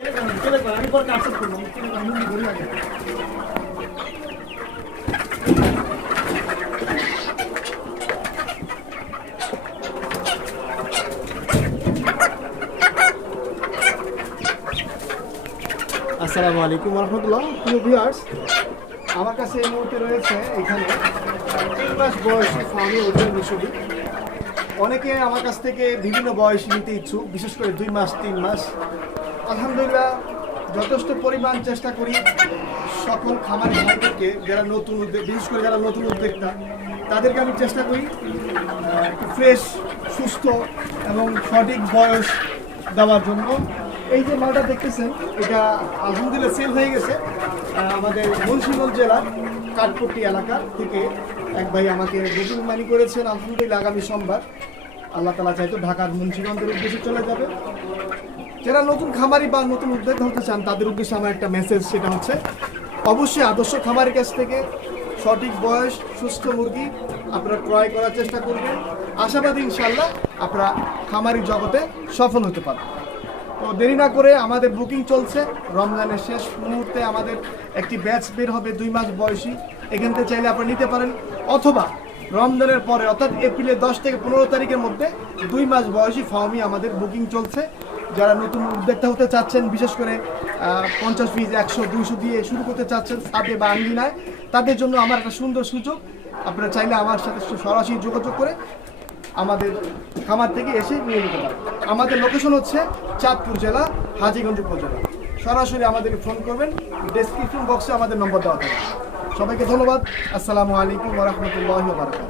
আসসালামু আলাইকুম রহমতুল্লাহ, প্রিয় ভিউয়ার্স আমার কাছে এই মুহূর্তে রয়েছে এখানে তিন মাস বয়সী ফার্মি ওজন মিশরি। অনেকে আমার কাছ থেকে বিভিন্ন বয়স নিতে ইচ্ছুক, বিশেষ করে দুই মাস, তিন মাস। আলহামদুলিল্লাহ, যথেষ্ট পরিমাণ চেষ্টা করি সকল খামারি ভাইদেরকে যারা নতুন উদ্যোগ বিশেষ করে যারা নতুন উদ্যোক্তা, তাদেরকে আমি চেষ্টা করি একটু ফ্রেশ সুস্থ এবং সঠিক বয়স দেওয়ার জন্য। এই যে মালটা দেখতেছেন, এটা আলহামদুলিল্লাহ সেল হয়ে গেছে আমাদের মুন্সিগঞ্জ জেলার কাঠপট্টি এলাকা থেকে এক ভাই আমাকে বুকিং মানি করেছেন আলহামদুলিল্লাহ, আগামী সোমবার। আল্লাহ তালা চাইতো ঢাকার মুন্সিগঞ্জের উদ্দেশ্যে চলে যাবে। যারা নতুন খামারি বা নতুন উদ্যোক্তা হতে চান, তাদের উদ্দেশ্যে আমার একটা মেসেজ সেটা হচ্ছে, অবশ্যই আদর্শ খামারের কাছ থেকে সঠিক বয়স, সুস্থ মুরগি আপনারা ক্রয় করার চেষ্টা করবেন। আশাবাদী ইনশাল্লাহ আপনারা খামারি জগতে সফল হতে পারবেন। তো দেরি না করে আমাদের বুকিং চলছে। রমজানের শেষ মুহূর্তে আমাদের একটি ব্যাচ বের হবে দুই মাস বয়সী। এখান থেকে চাইলে আপনারা নিতে পারেন। অথবা রমজানের পরে, অর্থাৎ এপ্রিলের দশ থেকে পনেরো তারিখের মধ্যে দুই মাস বয়সী ফার্মি আমাদের বুকিং চলছে। যারা নতুন উদ্যোক্তা হতে চাচ্ছেন, বিশেষ করে পঞ্চাশ পিস একশো, দুইশো দিয়ে শুরু করতে চাচ্ছেন সাথে বা আঙ্গিনায়, তাদের জন্য আমার একটা সুন্দর সুযোগ। আপনারা চাইলে আমার সাথে সরাসরি যোগাযোগ করে আমাদের খামার থেকে এসে নিয়ে নিতে আমাদের লোকেশন হচ্ছে চাঁদপুর জেলা, হাজিগঞ্জ উপজেলা। সরাসরি আমাদেরকে ফোন করবেন ডেসক্রিপশন বক্সে আমাদের নম্বর দেওয়া থাকবে। সবাইকে ধন্যবাদ। আসসালামু আলাইকুম রহমতুল্লাহ বারকাত